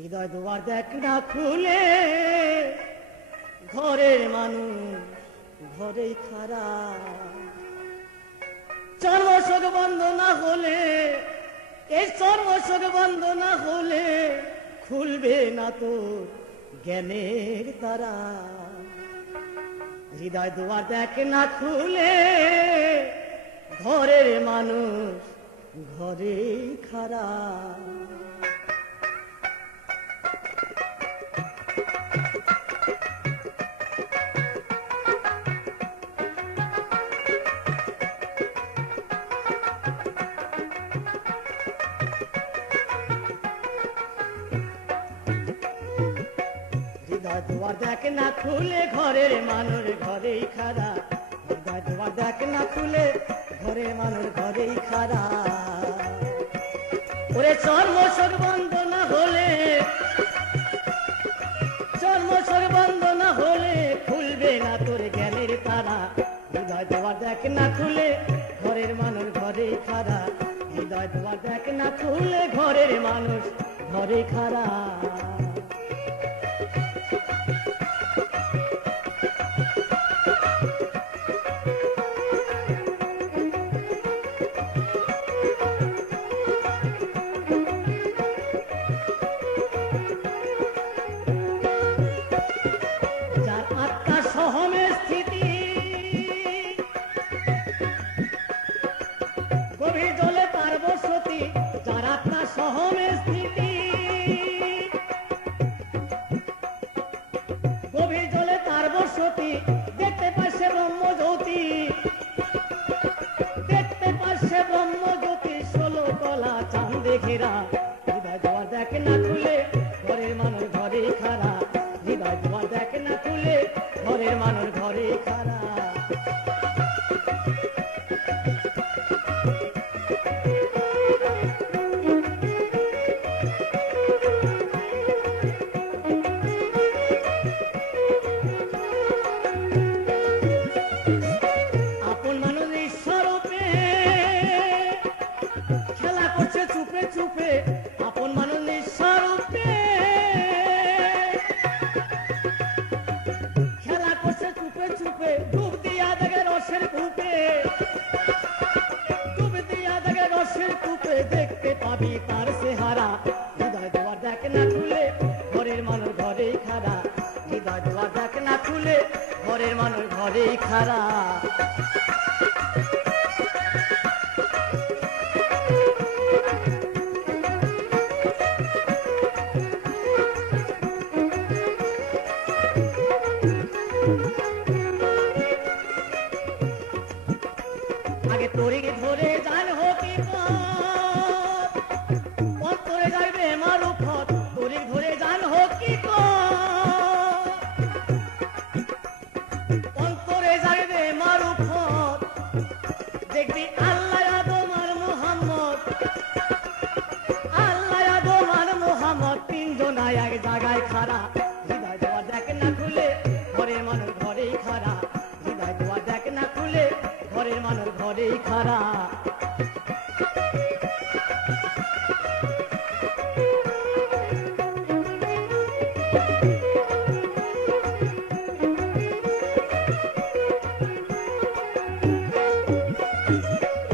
হৃদয় দুয়ার দেখ না খুলে, ঘরের মানুষ ঘরেই খারা। চর্মশোক বন্ধ না হলে, এই চর্মশোক বন্ধ না হলে খুলবে না তোর জ্ঞানের দ্বারা। হৃদয় দুয়ার দেখ না খুলে, ঘরের মানুষ ঘরেই খারা। হৃদয় দুয়ার দেখ না খুলে, ঘরের মানুষ ঘরেই খারা। হৃদয় দুয়ার দেখ না খুলে, ঘরের মানুষ ঘরেই খারা। ওরে চর্মশোক বন্ধ না হলে, চর্মশোক বন্ধ না হলে খুলবে না তোর জ্ঞানের তারা। হৃদয় দুয়ার দেখ না খুলে, ঘরের মানুষ ঘরেই খারা। হৃদয় দুয়ার দেখ না খুলে, ঘরের মানুষ ঘরেই খারা। গভীর জলে তার বসতি, যার আত্মা সহমে স্থিতি। গভীর জলে তার বসতি, দেখতে পাচ্ছে ব্রহ্মজ্যোতি। দেখতে পাচ্ছে ব্রহ্মজ্যোতি, 16 তলা চাঁদে ঘেরা। হৃদয় দুয়ার দেখ না খুলে, ঘরের মানুষ ঘরেই খারা। হৃদয় দুয়ার দেখ না খুলে, ঘরের মানুষ ঘরেই খারা। চুপে চুপে আপন মানুষ নিঃস্বরূপে খেলা করছে, চুপে চুপে ডুব দিয়া দেখে রসের কূপে। ডুব দিয়া দেখে রসের কূপে, দেখতে পাবি তার চেহারা। হৃদয় দুয়ার দেখ না খুলে, ঘরের মানুষ ঘরেই খারা। হৃদয় দুয়ার দেখ না খুলে, ঘরের মানুষ ঘরেই খারা। আগে তরি ধরে জান হকি অন্তরে যাইবে মারুফত। তরি ধরে জান হকি অন্তরে যাইবে মারুফত। দেখবি আল্লাহ আদম আর মুহাম্মদ, আল্লাহ আদম আর মুহাম্মদ তিনজনায় এক জায়গায় খারা। হৃদয় দুয়ার দেখ না খুলে, ঘরের মানুষ ঘরেই খারা। হৃদয় দুয়ার দেখ না খুলে, ঘরের মানুষ ঘরেই খারা।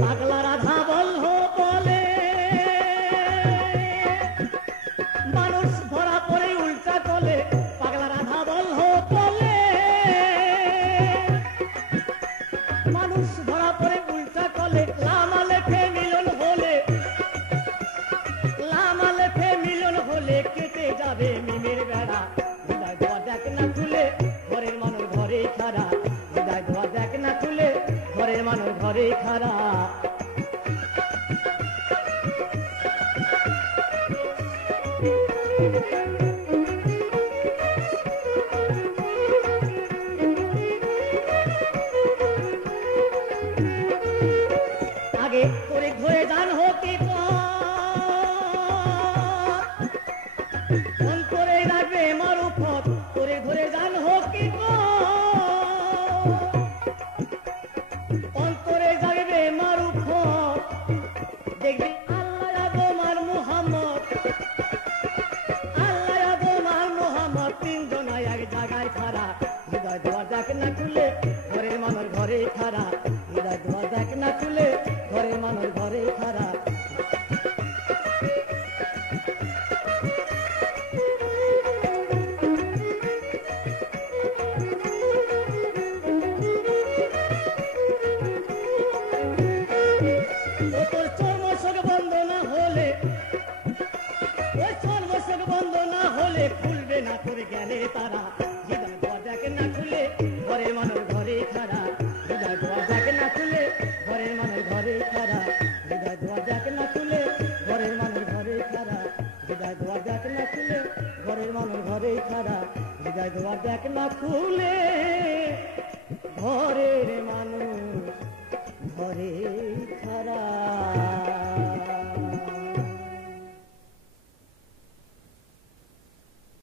পাগলা রাধা বলহ বলে, মানুষ ধরা পড়ে উল্টা কলে। পাগলা রাধা বলহ বলে, মানুষ ধরা পড়ে উল্টা কলে। লামা লেখে মিলন হলে, লামা লেখে মিলন হলে কেটে যাবে মিমের বেড়া। হৃদয় দুয়ার দেখ না খুলে, ঘরের মানুষ ঘরেই খারা। হৃদয় দুয়ার দেখ না খুলে, ঘরের মানুষ ঘরেই খারা। আগে তোরে ধরে জান হকি অন্তরে রাখবে মারুফত। তোরে ধরে জান হকি অন্তরে যাবে খুলবে না তোর জ্ঞানের তারা হৃদয় দোয়া দেখ না খুলে ঘরের মানুষ ঘরে খারা হৃদয় দোয়া দেখ না খুলে ঘরের মানুষ ঘরে খারা হৃদয় দোয়া দেখ না খুলে ঘরের মানুষ ঘরে খারা হৃদয় দোয়া দেখ না খুলে ঘরের মানুষ ঘরে খারা হৃদয় দোয়া দেখ না খুলে ঘরের মানুষ ঘরে